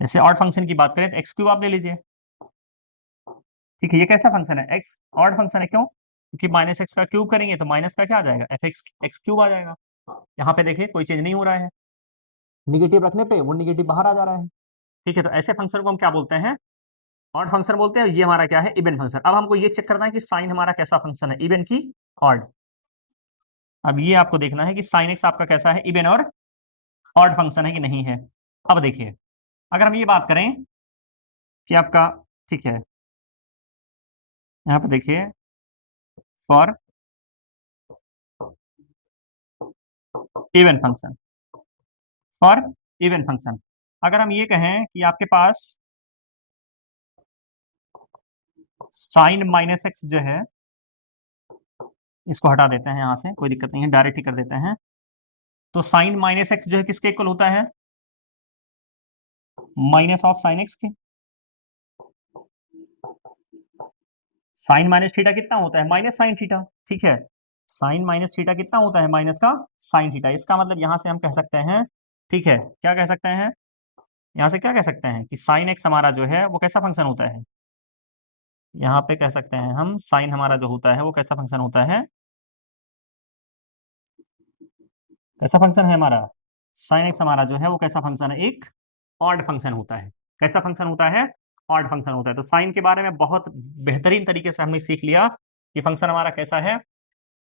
जैसे ऑड फंक्शन की बात करें तो एक्स क्यूब आप ले लीजिए। ठीक है, ये कैसा फंक्शन है? एक्स ऑड फंक्शन है, क्यों? क्योंकि माइनस एक्स का क्यूब करेंगे तो माइनस का क्या आ जाएगा? एफ एक्स एक्स क्यूब आ जाएगा। यहाँ पे देखिए कोई चेंज नहीं हो रहा है, निगेटिव रखने पे वो निगेटिव बाहर आ जा रहा है। ठीक है, तो ऐसे फंक्शन को हम क्या बोलते हैं? ऑड फंक्शन बोलते हैं। ये हमारा क्या है? Even function. अब हमको ये चेक करना है कि साइन हमारा कैसा फंक्शन है, इवन की ऑड। अब ये आपको देखना है कि साइन एक्स आपका कैसा है? इवन और ऑड फंक्शन है कि नहीं है। अब देखिए, अगर हम ये बात करें कि आपका, ठीक है, यहाँ पे देखिए, for even function, for even function, अगर हम ये कहें कि आपके पास साइन माइनस एक्स जो है, इसको हटा देते हैं यहाँ से, कोई दिक्कत नहीं है, डायरेक्ट ही कर देते हैं। तो साइन माइनस एक्स जो है किसके इक्वल होता है? माइनस ऑफ साइन एक्स के। साइन माइनस थीटा कितना होता है? Minus sine theta. ठीक है, साइन माइनस थीटा कितना होता है? माइनस का साइन थीटा। इसका मतलब यहां से हम कह सकते हैं, ठीक है, क्या कह सकते हैं? यहां से क्या कह सकते हैं कि साइन एक्स हमारा जो है वो कैसा फंक्शन होता है? यहाँ पे कह सकते हैं हम, साइन हमारा जो होता है वो कैसा फंक्शन होता है? कैसा फंक्शन है हमारा? साइन एक्स हमारा जो है वो कैसा फंक्शन है? एक ऑड फंक्शन होता है। कैसा फंक्शन होता है? ऑड फंक्शन होता है। तो साइन के बारे में बहुत बेहतरीन तरीके से हमने सीख लिया कि फंक्शन हमारा कैसा है।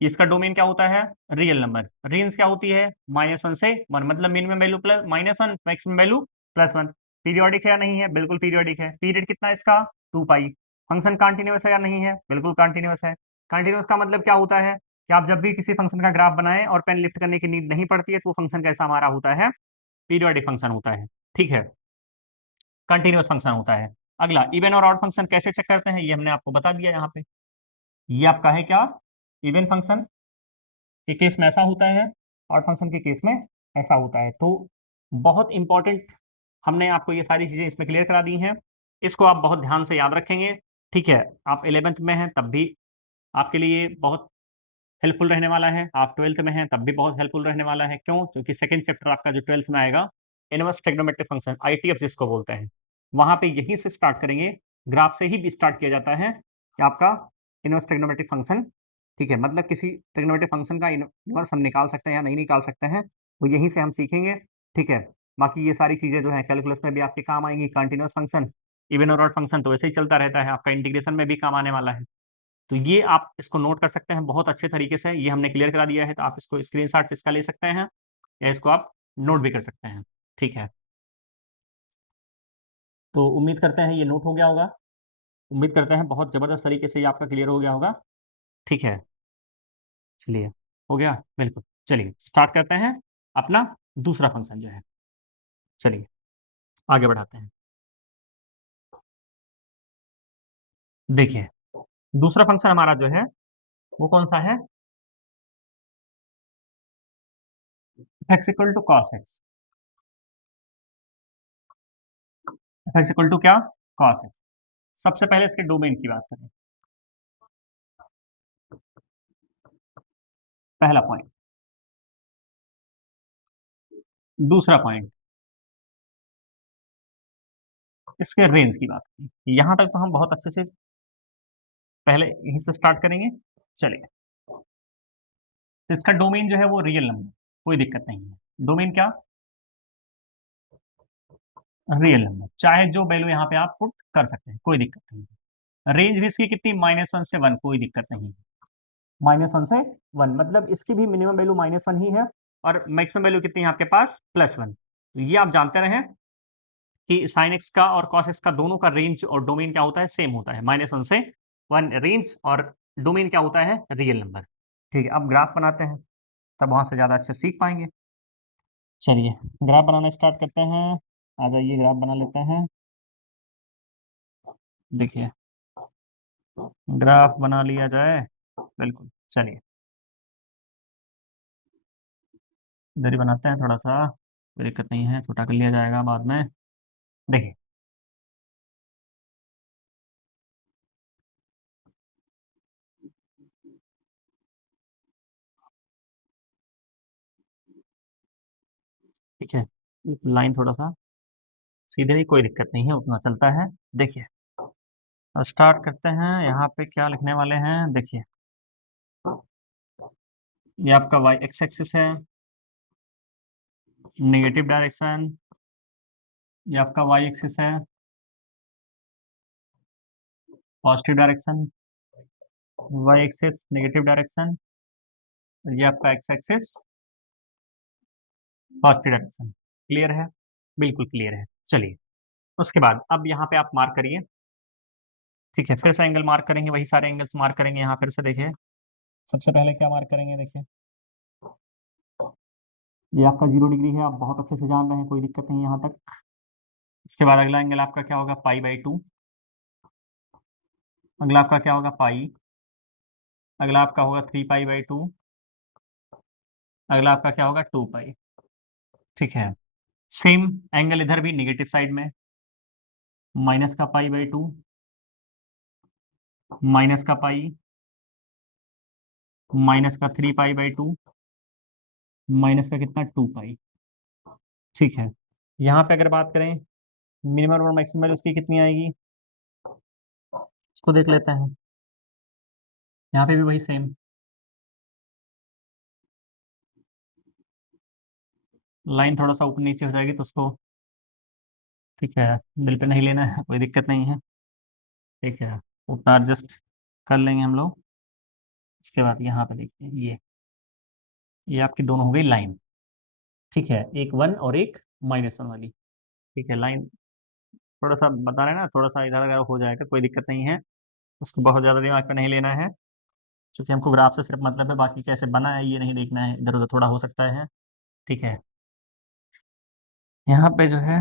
इसका डोमेन क्या होता है? Real number. रेंज क्या होती है? -1 से 1, मतलब minimum value plus -1, maximum value +1। Periodic है या नहीं है? बिल्कुल पीरियोडिक है। पीरियड कितना है इसका? 2 पाई। फंक्शन कंटिन्यूअस है या नहीं है? बिल्कुल कंटिन्यूअस है। कंटिन्यूअस का मतलब क्या होता है कि आप जब भी किसी फंक्शन का ग्राफ बनाएं और पेन लिफ्ट करने की नीड नहीं पड़ती है, तो फंक्शन कैसा हमारा होता है? पीरियोडिक फंक्शन होता है। ठीक है, कंटिन्यूअस फंक्शन होता है। अगला, इवन और ऑड फंक्शन कैसे चेक करते हैं, ये हमने आपको बता दिया यहाँ पे। ये आपका है क्या? इवन फंक्शन के केस में ऐसा होता है ऑड फंक्शन के केस में ऐसा होता है। तो बहुत इंपॉर्टेंट, हमने आपको ये सारी चीजें इसमें क्लियर करा दी हैं, इसको आप बहुत ध्यान से याद रखेंगे। ठीक है, आप 11th में हैं तब भी आपके लिए बहुत हेल्पफुल रहने वाला है, आप 12th में हैं तब भी बहुत हेल्पफुल रहने वाला है। क्यों? क्योंकि सेकंड चैप्टर आपका जो 12th में आएगा, इनवर्स ट्रिग्नोमेट्रिक फंक्शन, आईटीएफ जिसको बोलते हैं, वहां पे यहीं से स्टार्ट करेंगे, ग्राफ से ही स्टार्ट किया जाता है कि आपका इनवर्स ट्रिग्नोमेट्रिक फंक्शन। ठीक है, मतलब किसी ट्रिग्नोमेट्रिक फंक्शन का इनवर्स हम निकाल सकते हैं या नहीं निकाल सकते हैं, वो यहीं से हम सीखेंगे। ठीक है, बाकी ये सारी चीजें जो है कैलकुलस में भी आपके काम आएंगी। कंटिन्यूअस फंक्शन, इवन और ऑड फंक्शन तो वैसे ही चलता रहता है, आपका इंटीग्रेशन में भी काम आने वाला है। तो ये आप इसको नोट कर सकते हैं बहुत अच्छे तरीके से, ये हमने क्लियर करा दिया है, तो आप इसको स्क्रीनशॉट इसका ले सकते हैं या इसको आप नोट भी कर सकते हैं। ठीक है, तो उम्मीद करते हैं ये नोट हो गया होगा, उम्मीद करते हैं बहुत ज़बरदस्त तरीके से ये आपका क्लियर हो गया होगा। ठीक है, चलिए, हो गया बिल्कुल। चलिए स्टार्ट करते हैं अपना दूसरा फंक्शन जो है, चलिए आगे बढ़ाते हैं। देखिए, दूसरा फंक्शन हमारा जो है वो कौन सा है? X equal to cos X, X equal to क्या? Cos X. सबसे पहले इसके डोमेन की बात करें, पहला पॉइंट। दूसरा पॉइंट, इसके रेंज की बात करें, यहां तक तो हम बहुत अच्छे से पहले यहीं से स्टार्ट करेंगे। चलिए, तो इसका डोमेन जो है वो रियल नंबर, कोई दिक्कत नहीं है। डोमेन क्या? रियल नंबर, चाहे जो वैल्यू यहाँ पे आप पुट कर सकते हैं, कोई दिक्कत नहीं है। रेंज भी इसकी कितनी? -1 से 1, कोई दिक्कत नहीं है। -1 से 1 मतलब इसकी भी मिनिमम वैल्यू -1 ही है, और मैक्सिमम वैल्यू कितनी है आपके पास? +1। तो ये आप जानते रहे कि साइन एक्स का और कॉस एक्स का दोनों का रेंज और डोमेन क्या होता है? सेम होता है, -1 से 1 रेंज, और डोमेन क्या होता है? Real number. ठीक है, अब ग्राफ बनाते हैं, तब वहां से ज्यादा अच्छे सीख पाएंगे। चलिए ग्राफ बनाना स्टार्ट करते हैं, आ जाइए ग्राफ बना लेते हैं। देखिए, ग्राफ बना लिया जाए, बिल्कुल। चलिए इधर ही बनाते हैं, थोड़ा सा कोई दिक्कत नहीं है, छोटा कर लिया जाएगा बाद में। देखिए, ठीक है, लाइन थोड़ा सा सीधे ही, कोई दिक्कत नहीं है, उतना चलता है। देखिए, अब स्टार्ट करते हैं, यहाँ पे क्या लिखने वाले हैं? देखिए, ये आपका वाई एक्स एक्सिस है, नेगेटिव डायरेक्शन, ये आपका वाई एक्सिस है, positive direction, Y axis negative direction, और ये आपका X axis positive direction. Clear है? बिल्कुल क्लियर है। चलिए, उसके बाद अब यहाँ पे आप मार्क करिए। ठीक है, फिर से एंगल मार्क करेंगे, वही सारे एंगल्स मार्क करेंगे यहाँ फिर से। देखिए, सबसे पहले क्या मार्क करेंगे? देखिए, ये आपका 0 डिग्री है, आप बहुत अच्छे से जान रहे हैं, कोई दिक्कत नहीं यहाँ तक। इसके बाद अगला एंगल आपका क्या होगा? पाई/2। अगला आपका क्या होगा? पाई। अगला आपका होगा 3π/2। अगला आपका क्या होगा? 2π। ठीक है, सेम एंगल इधर भी निगेटिव साइड में, माइनस का π/2, माइनस का पाई, माइनस का 3π/2, माइनस का कितना? 2π। ठीक है, यहाँ पे अगर बात करें मिनिमम और मैक्सिमम वैल्यू उसकी कितनी आएगी, इसको देख लेते हैं। यहाँ पे भी वही सेम, लाइन थोड़ा सा ऊपर नीचे हो जाएगी तो उसको, ठीक है, दिल पे नहीं लेना है, कोई दिक्कत नहीं है। ठीक है, उतना एडजस्ट कर लेंगे हम लोग। इसके बाद यहाँ पे देखिए, ये आपकी दोनों हो गई लाइन। ठीक है, एक 1 और एक -1 वाली। ठीक है, लाइन थोड़ा सा बता रहे हैं ना, थोड़ा सा इधर अगर हो जाएगा कोई दिक्कत नहीं है, उसको बहुत ज़्यादा दिमाग पे नहीं लेना है, क्योंकि हमको ग्राफ से सिर्फ मतलब है, बाकी कैसे बना है ये नहीं देखना है, इधर उधर थोड़ा हो सकता है। ठीक है, यहाँ पे जो है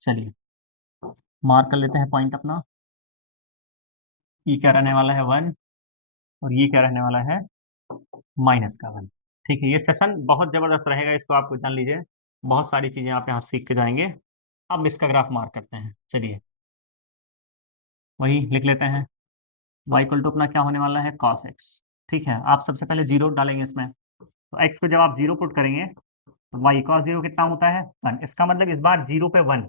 चलिए मार्क कर लेते हैं पॉइंट अपना। ये क्या रहने वाला है? 1, और ये क्या रहने वाला है? -1। ठीक है, ये सेशन बहुत जबरदस्त रहेगा, इसको आपको जान लीजिए। बहुत सारी चीजें आप यहाँ सीख के जाएंगे। अब इसका ग्राफ मार्क करते हैं, चलिए वही लिख लेते हैं। y इक्वल टू अपना क्या होने वाला है, cos x। ठीक है, आप सबसे पहले जीरो डालेंगे इसमें, तो x को जब आप जीरो पुट करेंगे तो y cos जीरो कितना होता है, 1। इसका मतलब इस बार जीरो पे 1,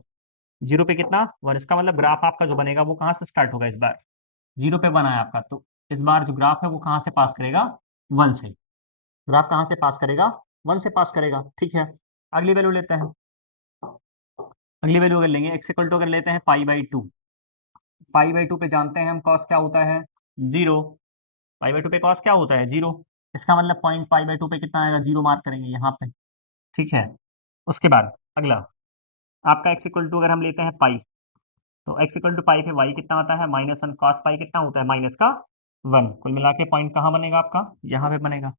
जीरो पे कितना 1, इसका मतलब ग्राफ आपका जो बनेगा वो कहाँ से स्टार्ट होगा, इस बार जीरो पे 1 आया आपका, तो इस बार जो ग्राफ है वो कहाँ से पास करेगा, 1 से। ग्राफ कहाँ से पास करेगा, 1 से पास करेगा। ठीक है, अगली वैल्यू लेते हैं। अगली वैल्यू अगर लेंगे x इक्वल टू अगर लेते हैं पाई बाई 2। पाई बाई 2 पे जानते हैं हम कॉस क्या होता है, जीरो। पाई बाई 2 पे कॉस क्या होता है, जीरो। इसका मतलब पॉइंट पाई बाई 2 पे कितना आएगा, जीरो मार्क करेंगे यहाँ पे। ठीक है, उसके बाद अगला आपका x इक्वल टू अगर हम लेते हैं पाई, तो x इक्वल टू पाई पे y कितना आता है, -1। कॉस पाई कितना होता है, -1। कुल मिला के पॉइंट कहाँ बनेगा आपका, यहाँ पे बनेगा।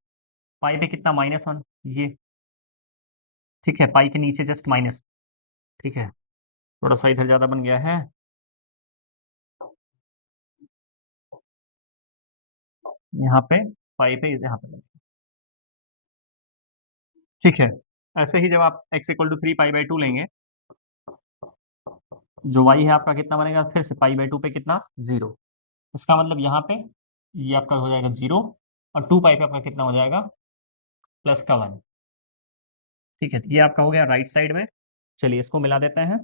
पाई पे कितना, -1, ये। ठीक है, पाई के नीचे जस्ट माइनस। ठीक है, थोड़ा सा इधर ज़्यादा बन गया है, यहाँ पे पाई पे यहाँ पे। ठीक है, ऐसे ही जब आप x equal to 3 pi by 2 लेंगे, जो y है आपका कितना बनेगा, फिर से पाई बाई 2 पे कितना, जीरो। इसका मतलब यहाँ पे ये आपका हो जाएगा जीरो, और 2 पाई पे आपका कितना हो जाएगा, प्लस का 1। ठीक है, तो ये आपका हो गया राइट साइड में। चलिए इसको मिला देते हैं,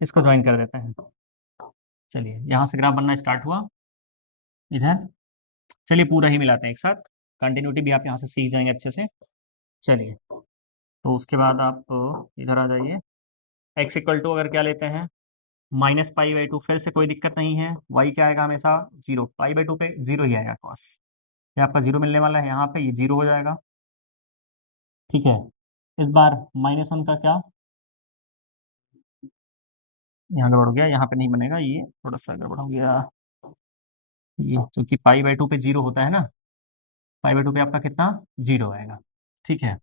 इसको ज्वाइन कर देते हैं। चलिए यहाँ से ग्राफ बनना स्टार्ट हुआ इधर। चलिए पूरा ही मिलाते हैं एक साथ, कंटिन्यूटी भी आप यहाँ से सीख जाएंगे अच्छे से। चलिए, तो उसके बाद आप इधर आ जाइए। x इक्वल टू अगर क्या लेते हैं, -पाई बाई 2, फिर से कोई दिक्कत नहीं है। y क्या आएगा हमेशा, जीरो। पाई बाई 2 पे जीरो ही आएगा कॉस, ये आपका जीरो मिलने वाला है, यहाँ पे ये जीरो हो जाएगा। ठीक है, इस बार -1 का क्या, यहाँ गड़बड़ हो गया, यहाँ पे नहीं बनेगा, ये थोड़ा सा गड़बड़ हो गया। ये क्योंकि पाई बाई 2 पे जीरो होता है ना, पाई बाई 2 पे आपका कितना, जीरो आएगा। ठीक है,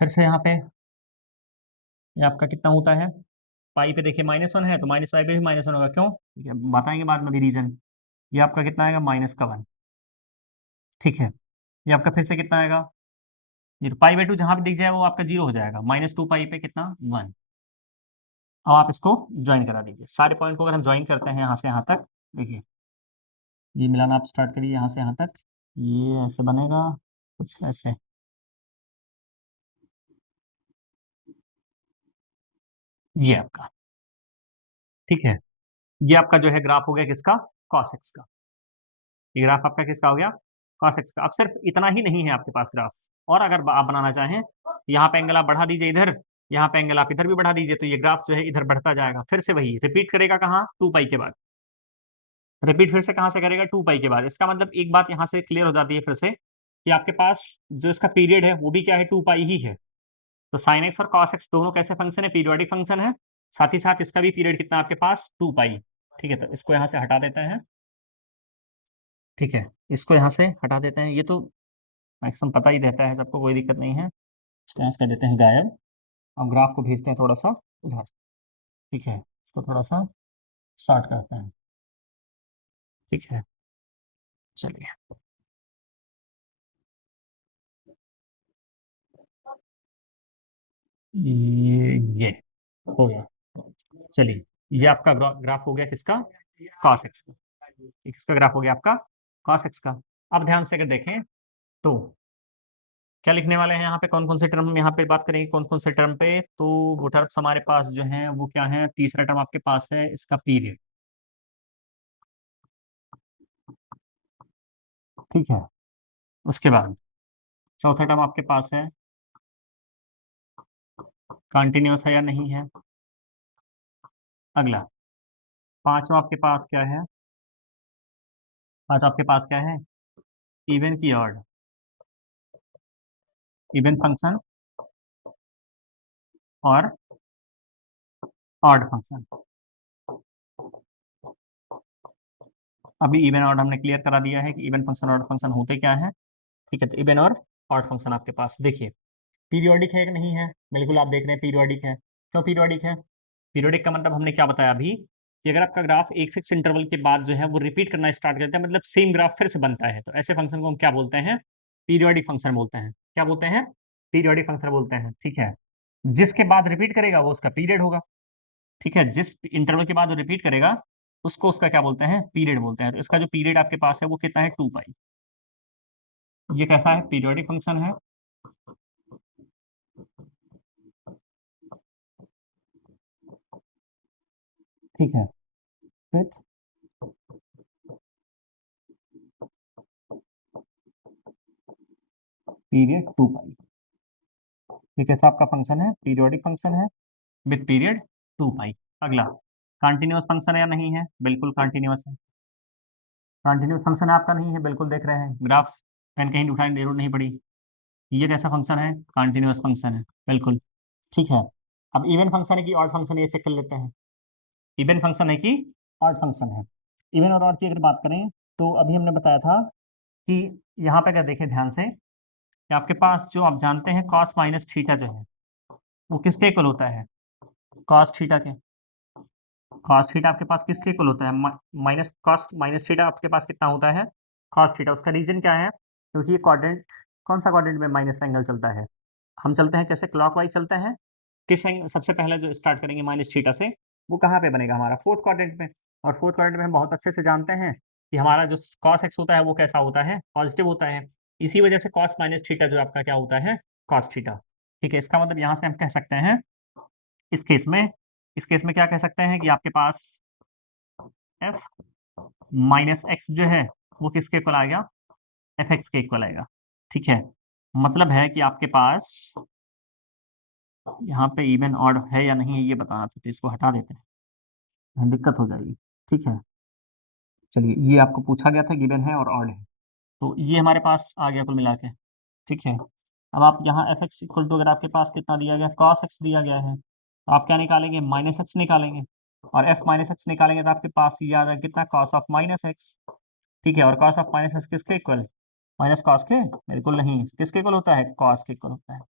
फिर से यहाँ पे ये आपका कितना होता है, पाई पे देखिए -1 है, तो माइनस पाई पे भी -1 होगा, क्यों, ठीक है, बताएंगे बाद में भी रीजन। ये आपका कितना आएगा, -1। ठीक है, ये आपका फिर से कितना आएगा, ये पाई बाई 2 जहाँ भी दिख जाए वो आपका जीरो हो जाएगा, -2 पाई पे कितना, 1। अब आप इसको ज्वाइन करा दीजिए, सारे पॉइंट को अगर हम ज्वाइन करते हैं यहाँ से यहाँ तक, देखिए ये मिलाना आप स्टार्ट करिए यहाँ से यहाँ तक, ये ऐसे बनेगा कुछ ऐसे। ये आपका, ठीक है, ये आपका जो है ग्राफ हो गया किसका, cos x का। ये ग्राफ आपका किसका हो गया, cos x का। अब सिर्फ इतना ही नहीं है आपके पास ग्राफ, और अगर आप बनाना चाहें, यहाँ पे एंगल आप बढ़ा दीजिए इधर, यहाँ पे एंगल आप इधर भी बढ़ा दीजिए, तो ये ग्राफ जो है इधर बढ़ता जाएगा, फिर से वही रिपीट करेगा कहाँ, 2 पाई के बाद। रिपीट फिर से कहाँ से करेगा, 2 पाई के बाद। इसका मतलब एक बात यहाँ से क्लियर हो जाती है फिर से, कि आपके पास जो इसका पीरियड है वो भी क्या है, 2 पाई ही है। तो साइन एक्स और कॉस एक्स दोनों कैसे फंक्शन है, पीरियोडिक फंक्शन है। साथ ही साथ इसका भी पीरियड कितना आपके पास, 2 पाई। ठीक है, तो इसको यहाँ से हटा देते हैं। ठीक है, इसको यहाँ से हटा देते हैं, ये तो मैक्सिमम पता ही रहता है सबको, कोई दिक्कत नहीं है। इसको यहाँ से कर देते हैं गायब। अब ग्राफ को भेजते हैं थोड़ा सा उधर। ठीक है, इसको थोड़ा सा शॉर्ट करते हैं। ठीक है, चलिए ये हो गया। चलिए, ये आपका ग्राफ हो गया किसका, cos x का। ये किसका ग्राफ हो गया आपका, cos x का। अब ध्यान से अगर देखें तो क्या लिखने वाले हैं यहाँ पे, कौन कौन से टर्म यहाँ पे बात करेंगे, कौन कौन से टर्म पे, तो वो टर्म्स हमारे पास जो हैं वो क्या है, तीसरा टर्म आपके पास है इसका पीरियड। ठीक है, उसके बाद चौथा टर्म आपके पास है कंटिन्यूअस है या नहीं है। अगला पांचवा आपके पास क्या है, पांच आपके पास क्या है, इवन की ऑड, इवन फंक्शन और ऑड फंक्शन। अभी इवन ऑड हमने क्लियर करा दिया है कि इवन फंक्शन ऑड फंक्शन होते क्या है। ठीक है, तो इवन और ऑड फंक्शन आपके पास देखिए पीरियोडिक है कि नहीं है, बिल्कुल आप देख रहे हैं पीरियोडिक है। क्यों पीरियोडिक है, पीरियोडिक का मतलब हमने क्या बताया अभी, कि अगर आपका ग्राफ एक फिक्स इंटरवल के बाद जो है वो रिपीट करना स्टार्ट करता है, मतलब सेम ग्राफ फिर से बनता है, तो ऐसे फंक्शन को हम क्या बोलते हैं, पीरियोडिक फंक्शन बोलते हैं। क्या बोलते हैं? पीरियोडिक फंक्शन बोलते हैं। ठीक है, जिसके बाद रिपीट करेगा वो उसका पीरियड होगा। ठीक है, जिस इंटरवल के बाद वो रिपीट करेगा उसको उसका क्या बोलते हैं? पीरियड बोलते हैं। तो इसका जो पीरियड आपके पास है वो कितना है? 2 पाई। ये कैसा है? पीरियोडिक फंक्शन है। ठीक है, फिर पीरियड 2 पाई। ये कैसा आपका फंक्शन है? पीरियोडिक फंक्शन है विथ पीरियड 2 पाई। अगला, कंटिन्यूअस फंक्शन है या नहीं है? बिल्कुल कंटिन्यूअस है। कंटिन्यूअस फंक्शन आपका नहीं है, बिल्कुल देख रहे हैं ग्राफ, पेन कहीं उठाने की जरूरत नहीं पड़ी। ये कैसा फंक्शन है? कंटिन्यूअस फंक्शन है, बिल्कुल। ठीक है, अब इवन फंक्शन है कि ऑड फंक्शन है ये चेक कर लेते हैं। इवन फंक्शन है कि ऑड फंक्शन है? इवन और ऑड की अगर बात करें तो अभी हमने बताया था कि यहाँ पे अगर देखें ध्यान से कि आपके पास जो आप जानते हैं कॉस माइनस थीटा जो है वो किसके इक्वल होता है? कॉस थीटा के। कॉस थीटा आपके पास किसके इक्वल होता है? माइनस कॉस माइनस थीटा आपके पास कितना होता है? Cos theta. उसका रीजन क्या है? क्योंकि ये क्वाड्रेंट, कौन सा क्वाड्रेंट में माइनस एंगल चलता है? हम चलते हैं कैसे? क्लॉकवाइज चलते हैं। किस एंगल सबसे पहले जो स्टार्ट करेंगे माइनस थीटा से, वो कहाँ पे बनेगा? हमारा फोर्थ क्वाड्रेंट में। और फोर्थ क्वाड्रेंट में हम बहुत अच्छे से जानते हैं कि हमारा जो कॉस एक्स होता है वो कैसा होता है? पॉजिटिव होता है। इसी वजह से कॉस माइनस थीटा जो आपका क्या होता है? Cos theta. ठीक है, इसका मतलब यहाँ से हम कह सकते हैं इस केस में, इस केस में क्या कह सकते हैं कि आपके पास एफ माइनस एक्स जो है वो किसके इक्वल आएगा? एफ एक्स के इक्वल आएगा। ठीक है, मतलब है कि आपके पास यहाँ पे इवन ऑड है या नहीं है ये बताना था, तो इसको हटा देते हैं, दिक्कत हो जाएगी। ठीक है, चलिए, ये आपको पूछा गया था गिवन है और ऑड है, तो ये हमारे पास आ गया कुल मिला के। ठीक है, अब आप यहाँ एफ एक्स इक्वल टू, अगर आपके पास कितना दिया गया? कॉस एक्स दिया गया है, तो आप क्या निकालेंगे? माइनस एक्स निकालेंगे। और एफ माइनस एक्स निकालेंगे तो आपके पास ये आ जाएगा कितना? Cos of minus x. ठीक है, और कॉस ऑफ माइनस एक्स किसके इक्वल? माइनस कॉस के? बिल्कुल नहीं, किसके इक्वल होता है? कॉस के इक्वल होता है।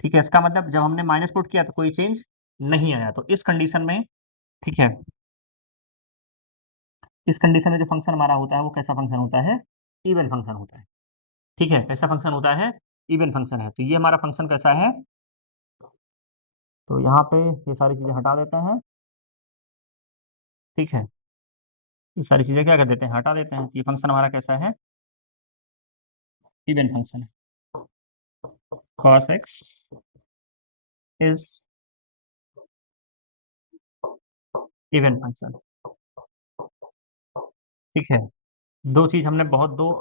ठीक है, इसका मतलब जब हमने माइनस पुट किया तो कोई चेंज नहीं आया। तो इस कंडीशन में, ठीक है, इस कंडीशन में जो फंक्शन हमारा होता है वो कैसा फंक्शन होता है? इवन फंक्शन होता है। ठीक है, कैसा फंक्शन होता है? इवन फंक्शन है। तो ये हमारा फंक्शन कैसा है? तो यहाँ पे ये सारी चीजें हटा देते हैं। ठीक है, ये सारी चीजें क्या कर देते हैं? हटा देते हैं। ये फंक्शन हमारा कैसा है? इवन फंक्शन है। cos x is even function. ठीक है, दो चीज हमने बहुत, दो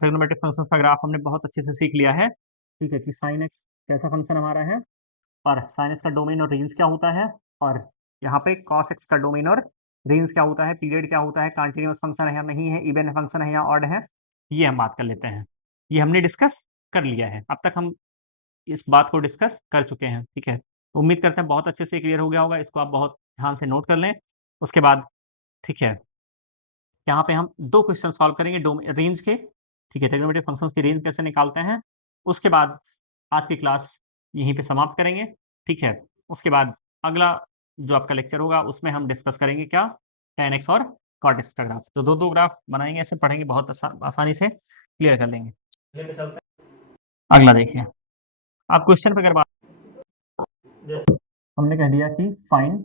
ट्रिग्नोमेट्रिक फंक्शंस का ग्राफ हमने बहुत अच्छे से सीख लिया है। ठीक है, कि साइन एक्स कैसा फंक्शन हमारा है, और साइन एक्स का डोमेन और रेंज क्या होता है, और यहाँ पे कॉस एक्स का डोमेन और रेंज क्या होता है, पीरियड क्या होता है, कंटिन्यूअस फंक्शन है या नहीं है, इवन फंक्शन है या ऑड है, ये हम बात कर लेते हैं। ये हमने डिस्कस कर लिया है, अब तक हम इस बात को डिस्कस कर चुके हैं। ठीक है, उम्मीद करते हैं बहुत अच्छे से क्लियर हो गया होगा, इसको आप बहुत ध्यान से नोट कर लें। उसके बाद, ठीक है, यहाँ पे हम दो क्वेश्चन सॉल्व करेंगे रेंज के। ठीक है, ट्रिग्नोमेट्रिक फंक्शंस की रेंज कैसे निकालते हैं, उसके बाद आज की क्लास यहीं पे समाप्त करेंगे। ठीक है, उसके बाद अगला जो आपका लेक्चर होगा उसमें हम डिस्कस करेंगे क्या? tan x और cot x का ग्राफ। तो दो दो ग्राफ बनाएंगे, ऐसे पढ़ेंगे, बहुत आसानी से क्लियर कर लेंगे। अगला देखिए, आप क्वेश्चन पे अगर बात, जैसे हमने कह दिया कि find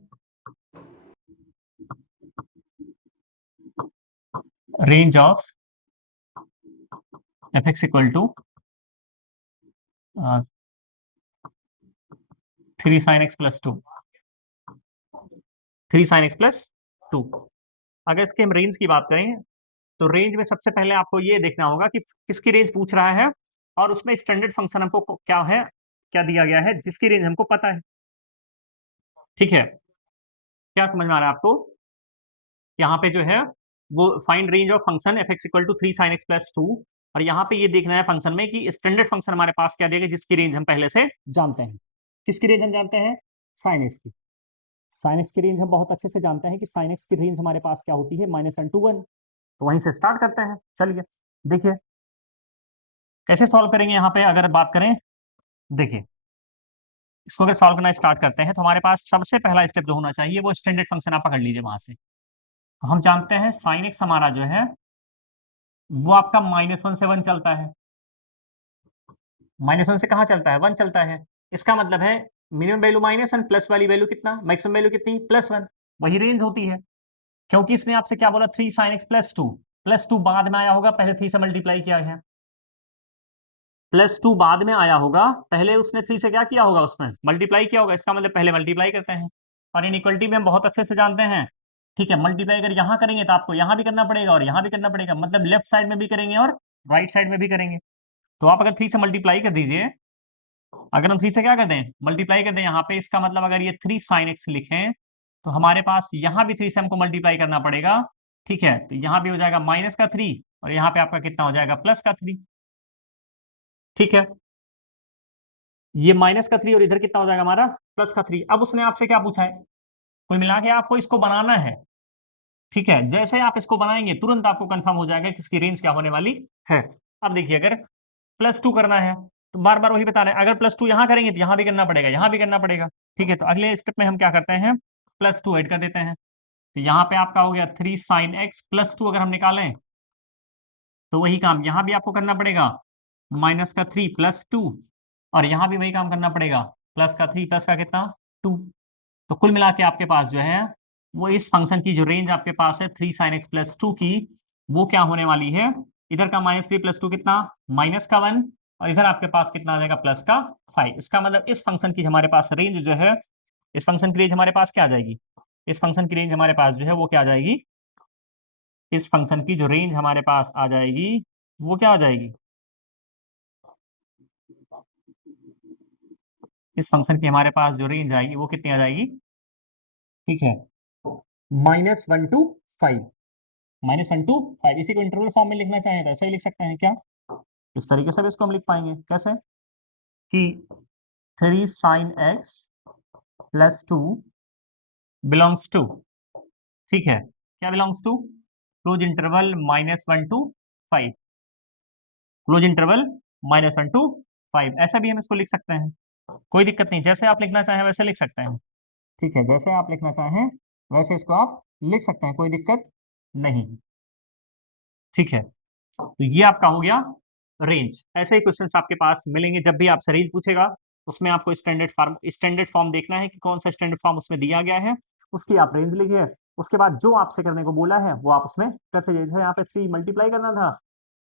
range of F X equal to 3 sin x + 2, 3 sin x + 2। अगर इसके हम रेंज की बात करें तो रेंज में सबसे पहले आपको ये देखना होगा कि किसकी रेंज पूछ रहा है, और उसमें स्टैंडर्ड फंक्शन हमको क्या है, क्या दिया गया है, जिसकी रेंज हमको पता है। ठीक है, क्या समझ में आ रहा है आपको? यहाँ पे जो है वो find range of function F X equal to 3 sin x + 2, और यहाँ पे ये देखना है फंक्शन में कि स्टैंडर्ड फंक्शन हमारे पास क्या देगा, जिसकी रेंज हम पहले से जानते हैं। किसकी रेंज हम जानते हैं? साइन एक्स की। साइन एक्स की रेंज हम बहुत अच्छे से जानते हैं कि साइन एक्स की रेंज हमारे पास क्या होती है? -1 to 1। तो वहीं से स्टार्ट करते हैं, चलिए देखिए कैसे सॉल्व करेंगे। यहाँ पे अगर बात करें, देखिए इसको अगर सॉल्व करना स्टार्ट करते हैं तो हमारे पास सबसे पहला स्टेप जो होना चाहिए वो स्टैंडर्ड फंक्शन आप पकड़ लीजिए वहां से। तो हम जानते हैं साइन एक्स हमारा जो है वो आपका -1 से 1 चलता है। -1 से कहाँ चलता है, 1 चलता है। इसका मतलब है मिनिमम वैल्यू -1 प्लस वाली वैल्यू कितना, मैक्सिमम वैल्यू कितनी, +1। वही रेंज होती है, क्योंकि इसने आपसे क्या बोला, 3 sin x प्लस टू बाद में आया होगा, पहले 3 से मल्टीप्लाई किया है। +2 बाद में आया होगा, पहले उसने 3 से क्या किया होगा, उसमें मल्टीप्लाई किया होगा। इसका मतलब पहले मल्टीप्लाई करते हैं, और इनइक्वालिटी में हम बहुत अच्छे से जानते हैं। ठीक है, मल्टीप्लाई अगर यहाँ करेंगे तो आपको यहाँ भी करना पड़ेगा और यहाँ भी करना पड़ेगा, मतलब लेफ्ट साइड में भी करेंगे और राइट साइड में भी करेंगे। तो आप अगर 3 से मल्टीप्लाई कर दीजिए, अगर हम 3 से क्या कर दें, मल्टीप्लाई कर दें यहाँ पे, इसका मतलब अगर ये 3 sin x लिखें तो हमारे पास यहाँ भी 3 से हमको मल्टीप्लाई करना पड़ेगा। ठीक है, तो यहाँ भी हो जाएगा -3 और यहाँ पे आपका कितना हो जाएगा, +3। ठीक है, ये -3 और इधर कितना हो जाएगा हमारा, +3। अब उसने आपसे क्या पूछा है, कुल मिला के आपको इसको बनाना है। ठीक है, जैसे आप इसको बनाएंगे तुरंत आपको कंफर्म हो जाएगा कि इसकी रेंज क्या होने वाली है। अब देखिए, अगर +2 करना है तो बार बार वही बता रहे हैं, अगर +2 यहाँ करेंगे तो यहाँ भी करना पड़ेगा, यहाँ भी करना पड़ेगा। ठीक है, तो अगले स्टेप में हम क्या करते हैं, +2 ऐड कर देते हैं। तो यहाँ पे आपका हो गया 3 sin x, +2 अगर हम निकालें तो वही काम यहाँ भी आपको करना पड़ेगा, -3 +2, और यहाँ भी वही काम करना पड़ेगा, +3 प्लस का कितना, 2। तो कुल मिला के आपके पास जो है वो इस फंक्शन की जो रेंज आपके पास है 3 sin x +2 की, वो क्या होने वाली है, इधर का -3 +2 कितना, -1, और इधर आपके पास कितना आ जाएगा, +5। इसका मतलब इस फंक्शन की हमारे पास रेंज जो है, इस फंक्शन की रेंज हमारे पास क्या आ जाएगी, इस फंक्शन की रेंज हमारे पास जो है वो क्या आ जाएगी, इस फंक्शन की जो रेंज हमारे पास आ जाएगी वो क्या आ जाएगी, इस फंक्शन की हमारे पास जो रेंज आएगी वो कितनी आ जाएगी। ठीक है, -1 to 5, -1 to 5, इसी को इंटरवल फॉर्म में लिखना चाहें तो ऐसे ही लिख सकते हैं क्या, इस तरीके से भी इसको हम लिख पाएंगे, कैसे कि 3 sin x +2 बिलोंग्स टू, ठीक है, क्या belongs to, closed interval -1 to 5, closed interval -1 to 5, ऐसा भी हम इसको लिख सकते हैं, कोई दिक्कत नहीं, जैसे आप लिखना चाहें वैसे लिख सकते हैं। ठीक है, जैसे आप लिखना चाहें वैसे इसको आप लिख सकते हैं, कोई दिक्कत नहीं। ठीक है, तो ये आपका हो गया रेंज। ऐसे ही क्वेश्चंस आपके पास मिलेंगे, जब भी आपसे रेंज पूछेगा उसमें आपको स्टैंडर्ड फॉर्म देखना है कि कौन सा स्टैंडर्ड फॉर्म उसमें दिया गया है, उसकी आप रेंज लिखिए। उसके बाद जो आपसे करने को बोला है वो आप उसमें करते जाइए। जैसे यहाँ पे 3 मल्टीप्लाई करना था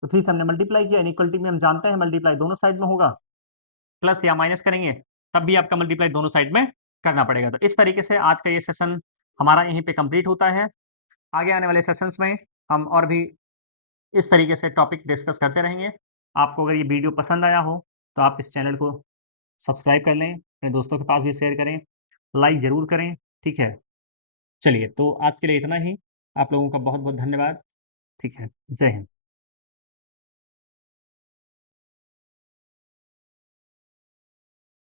तो 3 से हमने मल्टीप्लाई किया, इनइक्वलिटी में हम जानते हैं मल्टीप्लाई दोनों साइड में होगा, प्लस या माइनस करेंगे तब भी आपका मल्टीप्लाई दोनों साइड में करना पड़ेगा। तो इस तरीके से आज का ये सेशन हमारा यहीं पे कंप्लीट होता है। आगे आने वाले सेशंस में हम और भी इस तरीके से टॉपिक डिस्कस करते रहेंगे। आपको अगर ये वीडियो पसंद आया हो तो आप इस चैनल को सब्सक्राइब कर लें, अपने दोस्तों के पास भी शेयर करें, लाइक ज़रूर करें। ठीक है, चलिए तो आज के लिए इतना ही। आप लोगों का बहुत बहुत धन्यवाद। ठीक है, जय हिंद।